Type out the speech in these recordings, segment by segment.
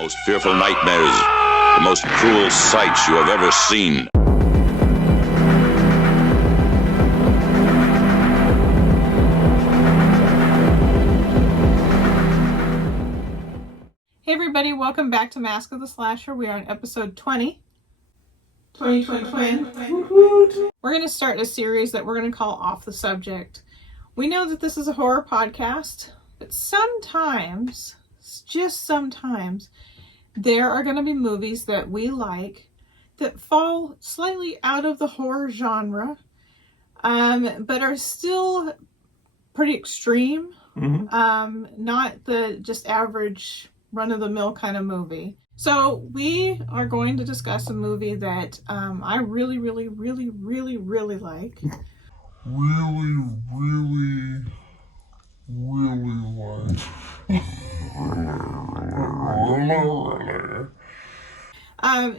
most fearful nightmares, the most cruel sights you have ever seen. Hey everybody, welcome back to Mask of the Slasher. We are on episode 20. 20. We're going to start a series that we're going to call Off the Subject. We know that this is a horror podcast, but sometimes, just sometimes, there are going to be movies that we like that fall slightly out of the horror genre, but are still pretty extreme. Not the just average run-of-the-mill kind of movie. So we are going to discuss a movie that I really like. Really like.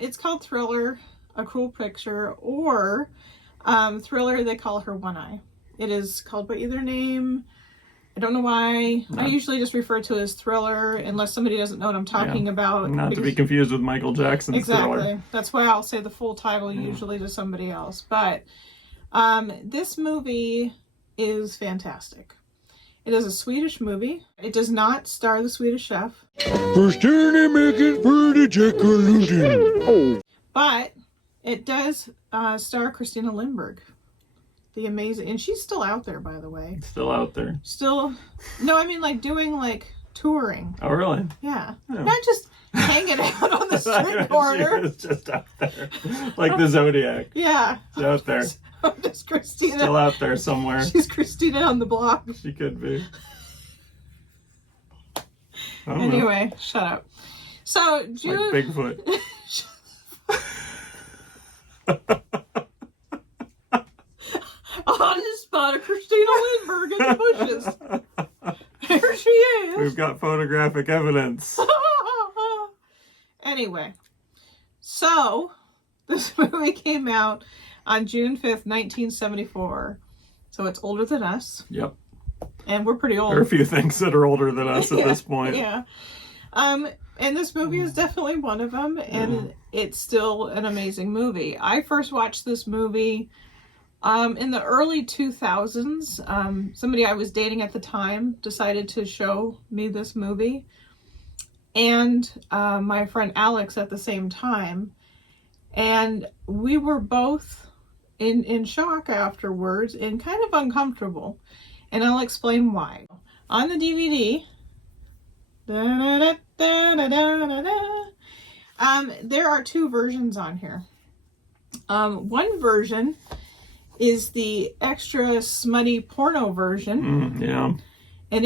It's called Thriller, A Cruel Picture, or Thriller, They Call Her One Eye. It is called by either name. I don't know why. No. I usually just refer to it as Thriller, unless somebody doesn't know what I'm talking about. Not to be confused with Michael Jackson's Thriller. Exactly. That's why I'll say the full title usually to somebody else. But this movie is fantastic. It is a Swedish movie. It does not star the Swedish Chef. First turn they make it for the Czecholution. But it does star Christina Lindberg. The amazing, and she's still out there, by the way. Still out there. No, I mean like doing like touring. Oh, really? Yeah. Oh. Not just hanging out on the street corner. It's just out there. Like the Zodiac. Yeah. It's out there. Just Christina. Still out there somewhere. She's Christina on the block. She could be. Anyway, shut up. So, June... Like Bigfoot. On the spot of Christina Lindberg in the bushes. There she is. We've got photographic evidence. Anyway, so this movie came out on June 5th, 1974. So it's older than us. Yep. And we're pretty old. There are a few things that are older than us at this point. Yeah. And this movie is definitely one of them. And it's still an amazing movie. I first watched this movie in the early 2000s. Somebody I was dating at the time decided to show me this movie. And my friend Alex at the same time. And we were both in shock afterwards and kind of uncomfortable. And I'll explain why. On the DVD, there are two versions on here. One version is the extra smutty porno version. Yeah. And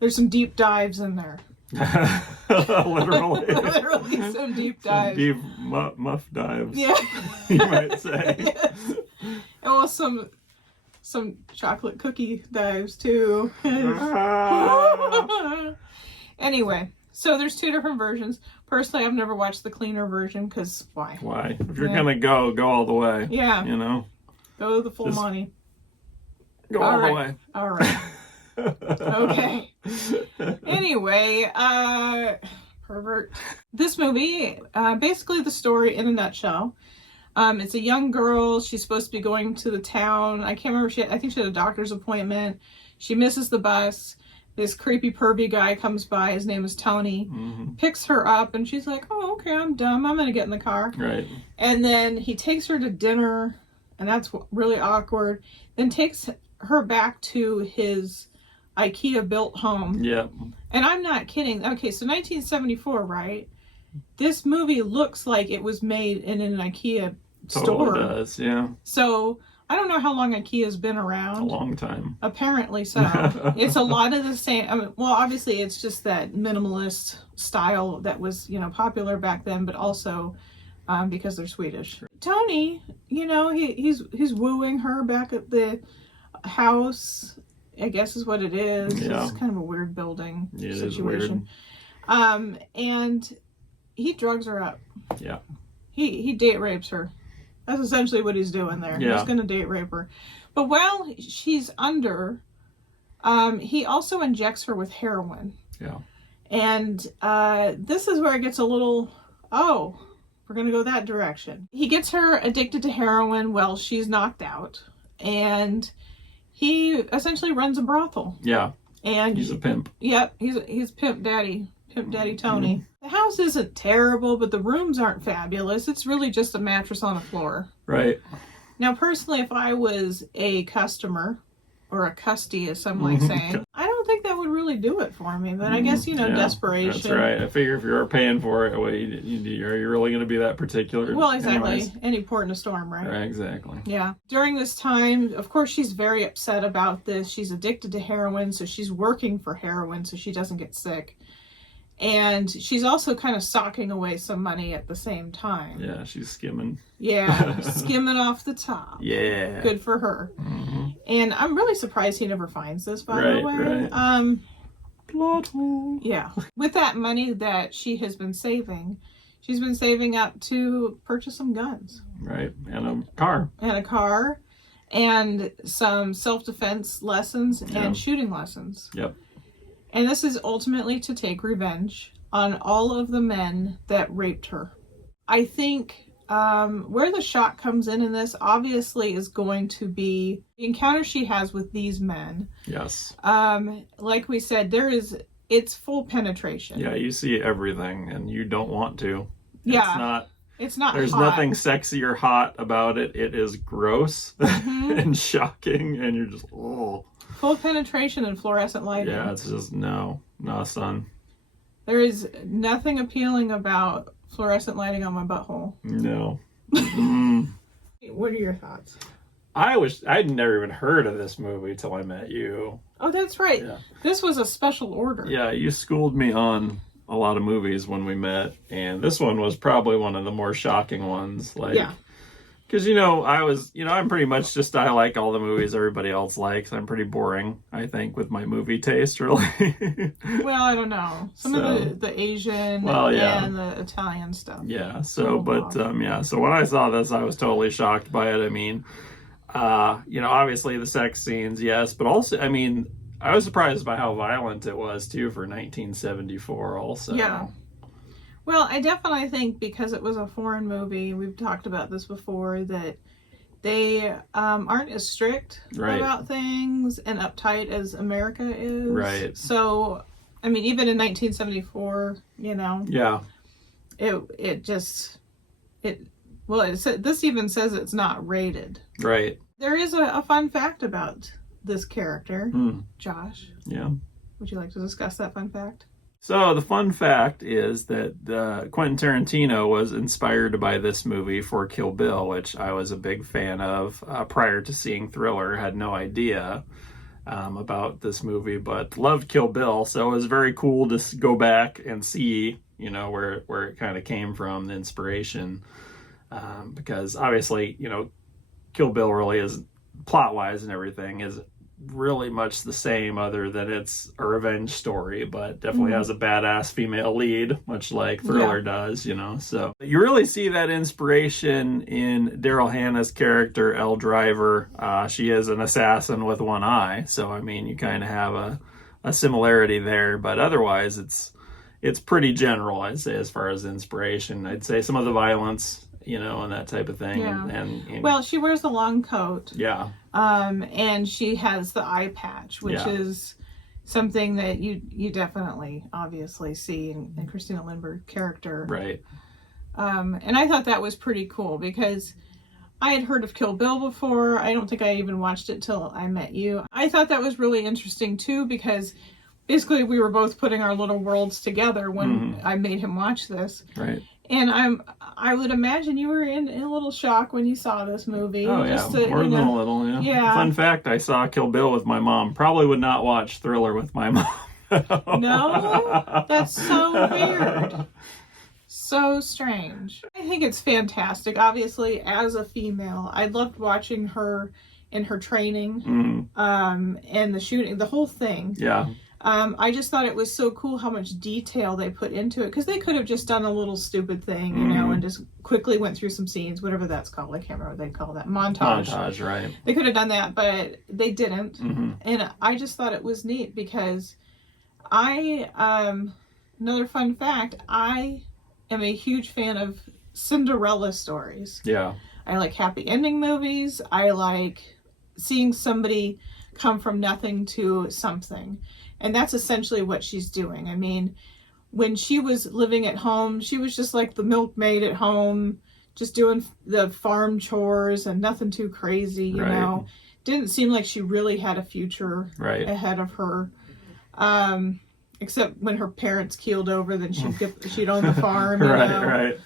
there's some deep dives in there. Literally. Literally some deep dives. Deep muff dives. Yeah. You might say. Yes. And well, some chocolate cookie dives too. Anyway, so there's two different versions. Personally, I've never watched the cleaner version because why? Why? If you're gonna go all the way. Yeah. You know. Go the full Monty. Go all the way. All right. Okay. Anyway, pervert. This movie, basically the story in a nutshell. It's a young girl. She's supposed to be going to the town. I can't remember. I think she had a doctor's appointment. She misses the bus. This creepy pervy guy comes by. His name is Tony. Picks her up, and she's like, "Oh, okay, I'm dumb. I'm gonna get in the car." Right. And then he takes her to dinner, and that's really awkward. Then takes her back to his IKEA-built home. Yeah. And I'm not kidding. Okay, so 1974, right? This movie looks like it was made in an IKEA store. It does, yeah. So I don't know how long IKEA's been around. A long time. Apparently so. It's a lot of the same. I mean, well, obviously it's just that minimalist style that was, popular back then, but also because they're Swedish. Tony, he's wooing her back at the house, I guess is what it is. Yeah. It's kind of a weird building situation. It is weird. And he drugs her up. Yeah. He date rapes her. That's essentially what he's doing there. Yeah. He's going to date rape her. But while she's under, he also injects her with heroin. Yeah. And this is where it gets a little, oh, we're going to go that direction. He gets her addicted to heroin while she's knocked out. And he essentially runs a brothel. Yeah. And he's a pimp. Yep, he's Pimp Daddy Tony. The house isn't terrible, but the rooms aren't fabulous. It's really just a mattress on a floor. Right. Now, personally, if I was a customer, or a custy, as some like saying, I don't think that would really do it for me. But I guess, desperation. That's right. I figure if you're paying for it, well, you're really going to be that particular. Well, exactly. Anyways. Any port in a storm, right? Right, exactly. Yeah. During this time, of course, she's very upset about this. She's addicted to heroin, so she's working for heroin so she doesn't get sick. And she's also kind of socking away some money at the same time. Yeah, she's skimming. Yeah, skimming off the top. Yeah. Good for her. Mm-hmm. And I'm really surprised he never finds this, by the way. Right. Plot hole. Yeah. With that money that she has been saving, she's been saving up to purchase some guns. Right. And a car. And some self-defense lessons and shooting lessons. Yep. And this is ultimately to take revenge on all of the men that raped her. I think where the shock comes in this obviously is going to be the encounter she has with these men. Yes. Like we said, it's full penetration. Yeah, you see everything and you don't want to. Yeah. It's not There's hot. nothing sexy or hot about it. It is gross and shocking, and you're just, oh. Full penetration and fluorescent lighting. Yeah, it's just, no, son. There is nothing appealing about fluorescent lighting on my butthole. No. What are your thoughts? I'd never even heard of this movie till I met you. Oh, that's right. Yeah. This was a special order. Yeah, you schooled me on a lot of movies when we met, and this one was probably one of the more shocking ones. Yeah. Because, I'm pretty much just, I like all the movies everybody else likes. I'm pretty boring, I think, with my movie taste, really. Well, I don't know. Some of the Asian and the Italian stuff. Yeah, so when I saw this, I was totally shocked by it. I mean, obviously the sex scenes, yes, but also, I mean, I was surprised by how violent it was, too, for 1974 also. Yeah. Well, I definitely think because it was a foreign movie, we've talked about this before, that they aren't as strict about things and uptight as America is. Right. So, I mean, even in 1974, Yeah. This even says it's not rated. Right. There is a fun fact about this character, Josh. Yeah. Would you like to discuss that fun fact? So the fun fact is that Quentin Tarantino was inspired by this movie for Kill Bill, which I was a big fan of prior to seeing Thriller. Had no idea about this movie, but loved Kill Bill. So it was very cool to go back and see, where it kind of came from, the inspiration. Because obviously, Kill Bill really is, plot-wise and everything, is really much the same, other than it's a revenge story, but definitely has a badass female lead, much like Thriller does, so you really see that inspiration in Daryl Hannah's character, Elle Driver. She is an assassin with one eye, so I mean, you kind of have a similarity there, but otherwise it's pretty general, I'd say, as far as inspiration. I'd say some of the violence, and that type of thing. Yeah. And well, she wears the long coat. Yeah. And she has the eye patch, which is something that you definitely obviously see in Christina Lindbergh's character. Right. And I thought that was pretty cool because I had heard of Kill Bill before. I don't think I even watched it till I met you. I thought that was really interesting too because basically we were both putting our little worlds together when I made him watch this. Right. And I would imagine you were in a little shock when you saw this movie. Oh, just yeah. More than a little, yeah. Yeah. Fun fact, I saw Kill Bill with my mom. Probably would not watch Thriller with my mom. No? That's so weird. So strange. I think it's fantastic. Obviously, as a female, I loved watching her in her training and the shooting, the whole thing. Yeah. I just thought it was so cool how much detail they put into it, because they could have just done a little stupid thing, and just quickly went through some scenes, whatever that's called. I can't remember what they call that. Montage, right. They could have done that, but they didn't. And I just thought it was neat because I another fun fact, I am a huge fan of Cinderella stories. Yeah. I like happy ending movies. I like seeing somebody come from nothing to something. And that's essentially what she's doing. I mean, when she was living at home, she was just like the milkmaid at home, just doing the farm chores and nothing too crazy, you know. Didn't seem like she really had a future ahead of her. Except when her parents keeled over, then she'd own the farm, you know.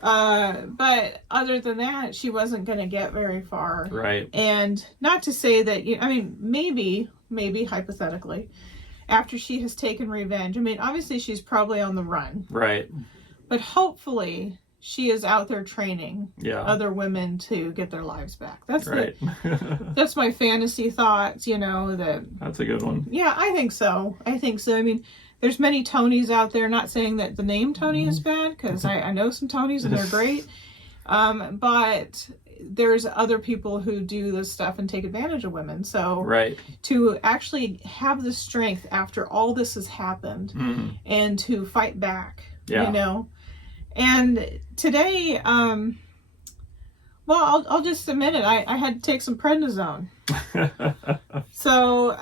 But other than that, she wasn't going to get very far. Right. And not to say that, I mean, maybe hypothetically, after she has taken revenge, I mean, obviously she's probably on the run. Right. But hopefully she is out there training other women to get their lives back. That's right. That's my fantasy thoughts, you know. That's a good one. Yeah, I think so. I mean, there's many Tonys out there. Not saying that the name Tony is bad, because I know some Tonys and they're great. But there's other people who do this stuff and take advantage of women. So to actually have the strength after all this has happened and to fight back, you know. And today, well, I'll just admit it. I had to take some prednisone. So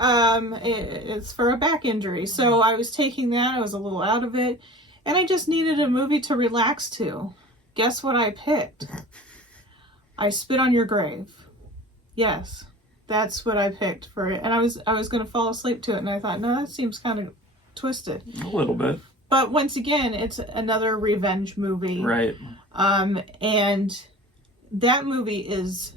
it's for a back injury. So I was taking that. I was a little out of it. And I just needed a movie to relax to. Guess what I picked? I Spit on Your Grave. Yes, that's what I picked for it. And I was going to fall asleep to it. And I thought, no, that seems kind of twisted. A little bit. But once again, it's another revenge movie. Right. And that movie is,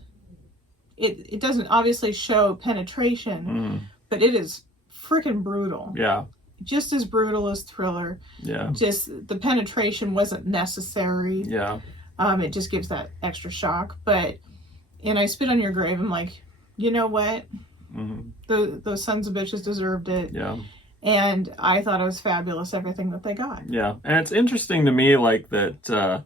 it doesn't obviously show penetration, but it is freaking brutal. Yeah. Just as brutal as Thriller. Yeah. Just the penetration wasn't necessary. Yeah. It just gives that extra shock. But in I Spit on Your Grave, I'm like, you know what? Those sons of bitches deserved it. Yeah. And I thought it was fabulous, everything that they got. Yeah. And it's interesting to me, like, that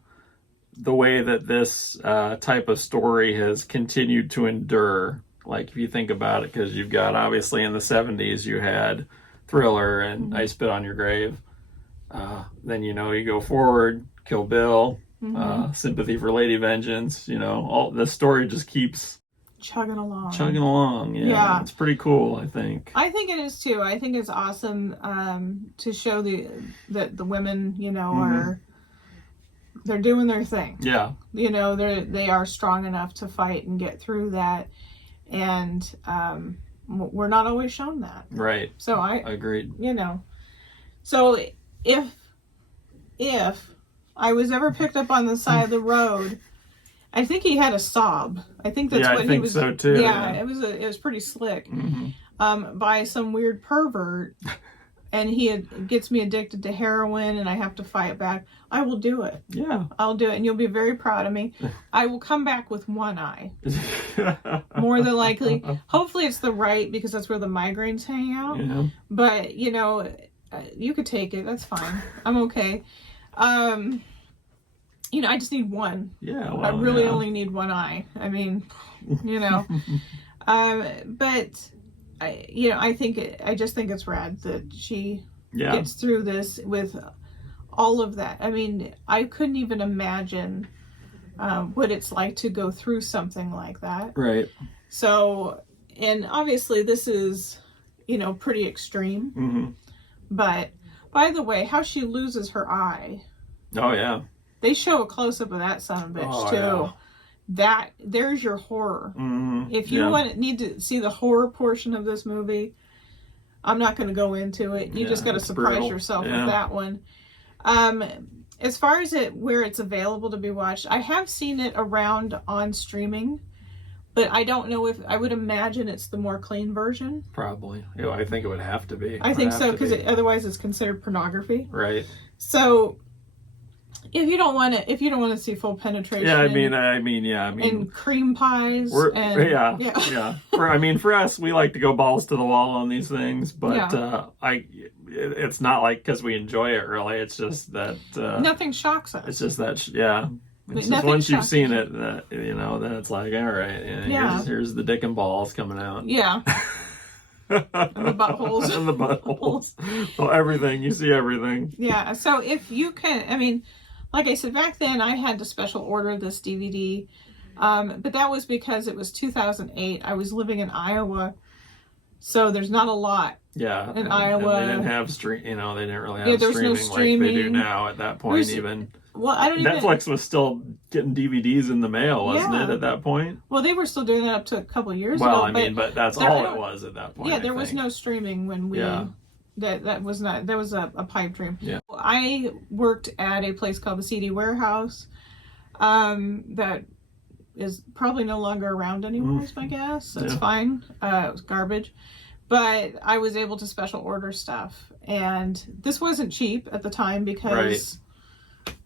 the way that this type of story has continued to endure. Like, if you think about it, because you've got, obviously, in the 70s, you had Thriller and I Spit on Your Grave. Then, you know, you go forward, Kill Bill, Sympathy for Lady Vengeance. You know, all the story just keeps chugging along. Yeah. It's pretty cool, I think. I think it is too. I think it's awesome to show that the women, you know, they're doing their thing. Yeah. You know, they are strong enough to fight and get through that. And we're not always shown that. Right. So I agreed. You know. So if I was ever picked up on the side of the road, I think he had a sob. I think that's what he was. I think so too. Yeah, it was pretty slick. By some weird pervert, and gets me addicted to heroin, and I have to fight back. I will do it. Yeah, I'll do it, and you'll be very proud of me. I will come back with one eye, more than likely. Hopefully, it's the right, because that's where the migraines hang out. Yeah. But you know, you could take it. That's fine. I'm okay. You know, I just need one. Yeah, well, I really only need one eye. I mean, you know. But I just think it's rad that she gets through this with all of that. I mean, I couldn't even imagine what it's like to go through something like that. Right. So, and obviously this is, you know, pretty extreme. But by the way, how she loses her eye. Oh yeah. They show a close-up of that son of a bitch, too. Yeah. There's your horror. If you need to see the horror portion of this movie, I'm not going to go into it. You just got to surprise yourself with that one. As far as where it's available to be watched, I have seen it around on streaming, but I don't know if, I would imagine it's the more clean version. Probably. Yeah, I think it would have to be. I think so, because otherwise it's considered pornography. Right. So if you don't want to see full penetration, and cream pies, for us, we like to go balls to the wall on these things, but it's not like because we enjoy it really. It's just that nothing shocks us. It's just that It's just once you've seen it, then it's like, all right, here's the dick and balls coming out. Yeah. And the buttholes. And the buttholes. So everything. You see everything. Yeah. So if you can, I mean, like I said, back then I had to special order this DVD. But that was because it was 2008. I was living in Iowa. So there's not a lot. Yeah. In Iowa. And they didn't have they didn't really have there's streaming, no streaming like they do now at that point even. Well, I don't Netflix was still getting DVDs in the mail, wasn't it, at that point? Well, they were still doing that up to a couple of years ago. Well, I mean, but that's all it was at that point. Yeah, there was no streaming when we... Yeah. That was a pipe dream. Yeah. I worked at a place called the CD Warehouse that is probably no longer around anymore, is my guess. It's fine. It was garbage. But I was able to special order stuff. And this wasn't cheap at the time because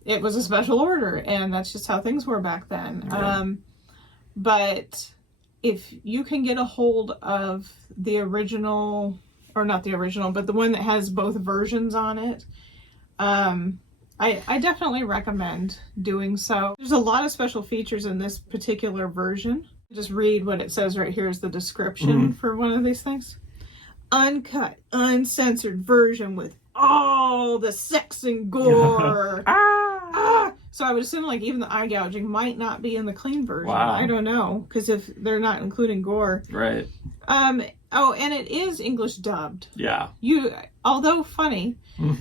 it was a special order. And that's just how things were back then. Yeah. But if you can get a hold of the original... or not the original, but the one that has both versions on it. I definitely recommend doing so. There's a lot of special features in this particular version. Just read what it says right here is the description for one of these things. Uncut, uncensored version with all the sex and gore. So I would assume like even the eye gouging might not be in the clean version. Wow. I don't know, because if they're not including gore. Right. Oh, and it is English dubbed. Yeah. Although funny,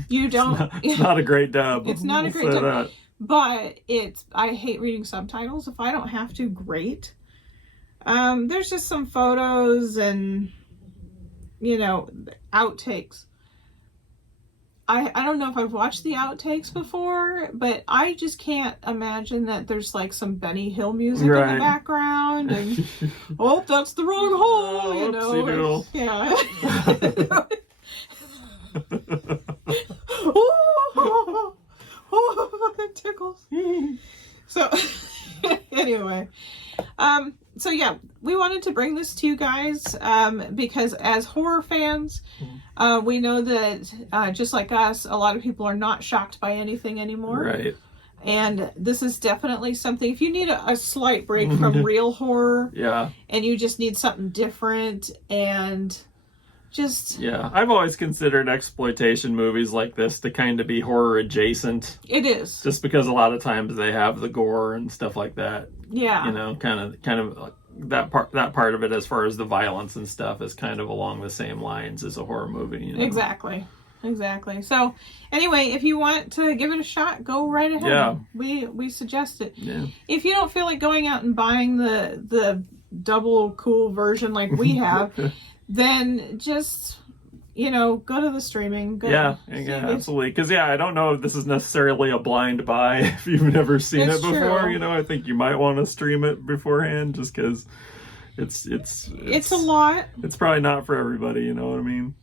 you don't... It's not a great dub. It's not a great dub. But I hate reading subtitles. If I don't have to, great. There's just some photos and, outtakes. I don't know if I've watched the outtakes before, but I just can't imagine that there's like some Benny Hill music in the background and oh, that's the wrong hole, Yeah. That tickles. So anyway, so yeah, we wanted to bring this to you guys because as horror fans, we know that just like us, a lot of people are not shocked by anything anymore. Right. And this is definitely something, if you need a slight break from real horror, and you just need something different and just... Yeah, I've always considered exploitation movies like this to kind of be horror adjacent. It is. Just because a lot of times they have the gore and stuff like that. Yeah. Kind of that part of it as far as the violence and stuff is kind of along the same lines as a horror movie. Exactly. So anyway, if you want to give it a shot, go right ahead. Yeah. We suggest it. Yeah. If you don't feel like going out and buying the double cool version like we have, then just, go to the streaming. Absolutely. Because, I don't know if this is necessarily a blind buy if you've never seen it before. True. I think you might want to stream it beforehand just because it's a lot. It's probably not for everybody, you know what I mean?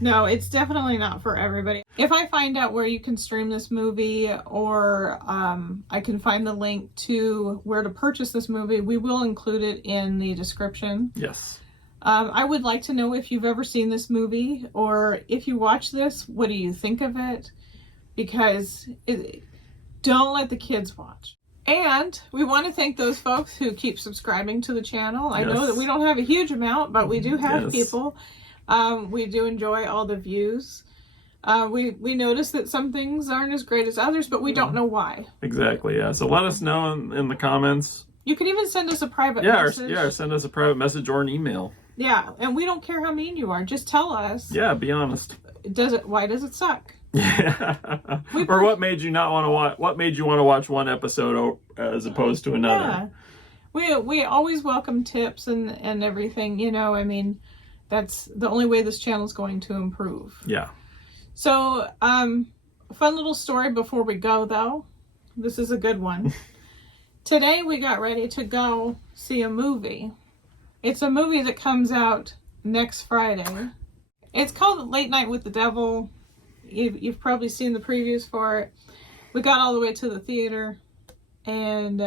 No, it's definitely not for everybody. If I find out where you can stream this movie or I can find the link to where to purchase this movie, we will include it in the description. Yes. I would like to know if you've ever seen this movie, or if you watch this, what do you think of it? Because don't let the kids watch. And we want to thank those folks who keep subscribing to the channel. I know that we don't have a huge amount, but we do have people. We do enjoy all the views. We notice that some things aren't as great as others, but we don't know why. Exactly, yeah. So let us know in the comments. You can even send us a private message. Or send us a private message or an email. Yeah, and we don't care how mean you are. Just tell us. Yeah, be honest. Why does it suck? Yeah. Or what made you not want to watch? What made you want to watch one episode as opposed to another? Yeah. We always welcome tips and everything. I mean, that's the only way this channel is going to improve. Yeah. So, fun little story before we go, though. This is a good one. Today we got ready to go see a movie. It's a movie that comes out next Friday. It's called Late Night with the Devil. You've probably seen the previews for it. We got all the way to the theater and,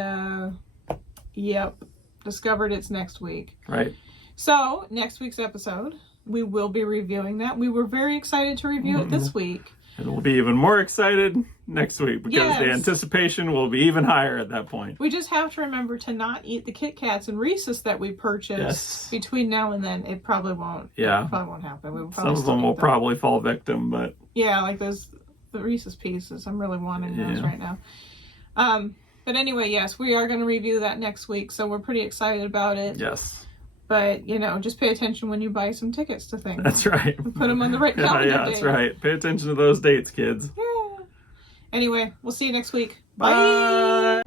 discovered it's next week. Right. So, next week's episode, we will be reviewing that. We were very excited to review it this week. And we'll be even more excited next week because the anticipation will be even higher at that point. We just have to remember to not eat the Kit Kats and Reese's that we purchased between now and then. It probably won't. Yeah. It probably won't happen. We will Some of them will probably fall victim, but yeah, like the Reese's Pieces. I'm really wanting those right now. But anyway, yes, we are going to review that next week, so we're pretty excited about it. Yes. But, just pay attention when you buy some tickets to things. That's right. Put them on the right calendar Yeah, that's right. Pay attention to those dates, kids. Yeah. Anyway, we'll see you next week. Bye.